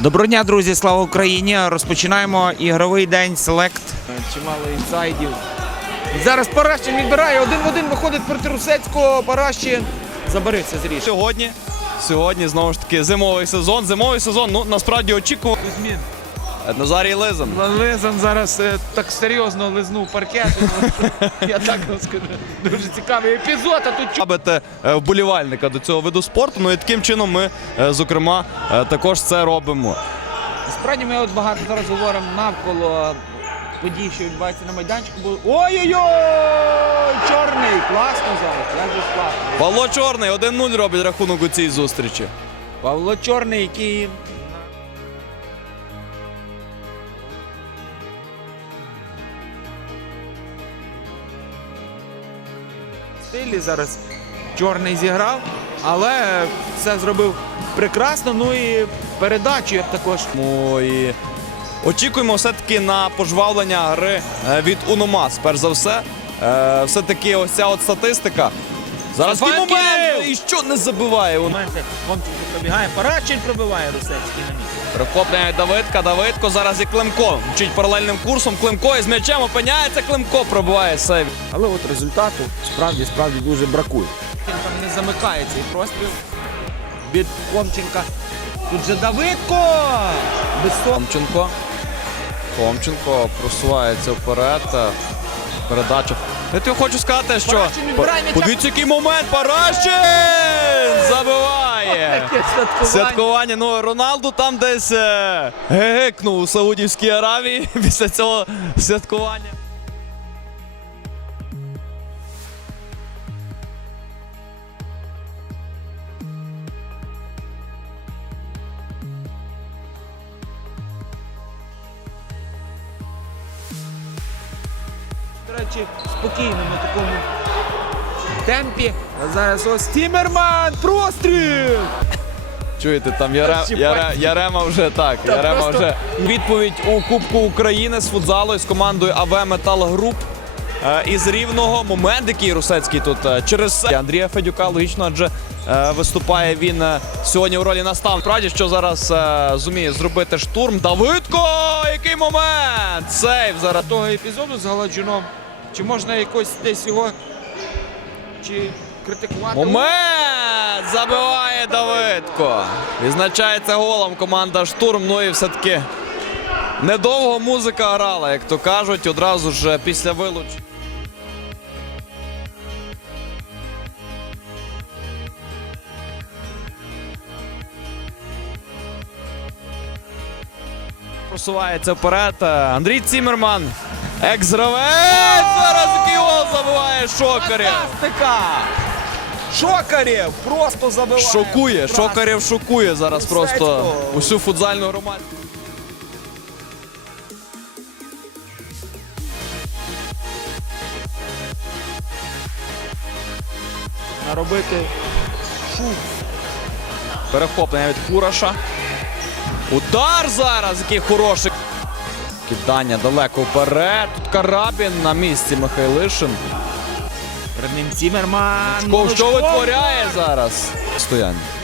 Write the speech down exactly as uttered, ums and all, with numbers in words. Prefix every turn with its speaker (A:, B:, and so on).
A: Доброго дня, друзі, слава Україні! Розпочинаємо ігровий день селект. Чимало інсайдів. Зараз Паращин відбирає, один в один виходить проти Русецького. Паращин забереться з річ.
B: Сьогодні, сьогодні, знову ж таки, зимовий сезон. Зимовий сезон, ну, насправді очікував.
A: Змін.
B: Назарій Лизан.
A: Лизан зараз е, так серйозно лизнув паркет. Я так розкажу. Дуже цікавий епізод, а тут чу...
B: Бити е, вболівальника до цього виду спорту. Ну і таким чином ми, е, зокрема, е, також це робимо.
A: Справді ми от багато зараз говоримо навколо подій, що відбувається на майданчику. Ой-ой-ой! Чорний! Класно зараз, як же класно.
B: Павло Чорний один нуль робить рахунок у цій зустрічі.
A: Павло Чорний, який... стилі зараз Чорний зіграв, але все зробив прекрасно. Ну і передачу я б також.
B: Ну, і очікуємо все-таки на пожвавлення гри е, від Уномас. Перш за все, е, все-таки ось ця от статистика. Зараз такий
A: Фанків!
B: момент! І що не забиває?
A: Моменти Комченко пробігає, Паращин пробиває Русецький на місці.
B: Перехоплення Давидка, Давидко зараз і Климко. Вчить паралельним курсом. Климко із м'ячем опиняється, Климко пробиває сейв.
A: Але от результату справді, справді дуже бракує. Він там не замикає цей простріл від Комченка. Тут же Давидко! Безсон.
B: Комченко. Комченко просувається вперед. Передача. Я тобі хочу сказати, що...
A: Паращин відбирає м'яча.
B: Подивіться, який момент! Паращин! Забиває!
A: Яке святкування.
B: Святкування. Ну, Роналду там десь е, гекнув у Саудівській Аравії після цього святкування.
A: До речі, спокійно на такому темпі. А зараз ось Тімерман! Простріл!
B: Чуєте, там Яре... Яре... Ярема вже так.
A: Та
B: Ярема
A: просто-
B: вже відповідь у Кубку України з футзалу з командою АВ Метал Груп е, із Рівного. Момент, який Русецький тут е, через се- Андрія Федюка, логічно, адже е, виступає він е, сьогодні у ролі наставника. Справді, що зараз е, зуміє зробити штурм. Давидко! Який момент! Сейв зараз.
A: Того епізоду з Галаджуном. Чи можна якось десь його чи критикувати?
B: Момент! Забиває Давидко. Відзначається голом команда «Штурм». Ну і все-таки недовго музика грала, як то кажуть, одразу ж після вилучення. Просувається вперед Андрій Цімерман. Екс-гравець! Зараз який гол забиває Шокарєв.
A: Фантастика! Шокарєв просто забиває.
B: Шокує,
A: Прекрасно.
B: Шокарєв шокує зараз просто
A: Русецького.
B: усю футзальну громаду.
A: Наробити шум.
B: Перехоплення від Кураша. Удар зараз, який хороший. Кидання далеко вперед. Тут Карабін на місці Михайлишин.
A: Перед ним Цімерман.
B: Шков, що
A: Молочков.
B: витворяє зараз? Стояння.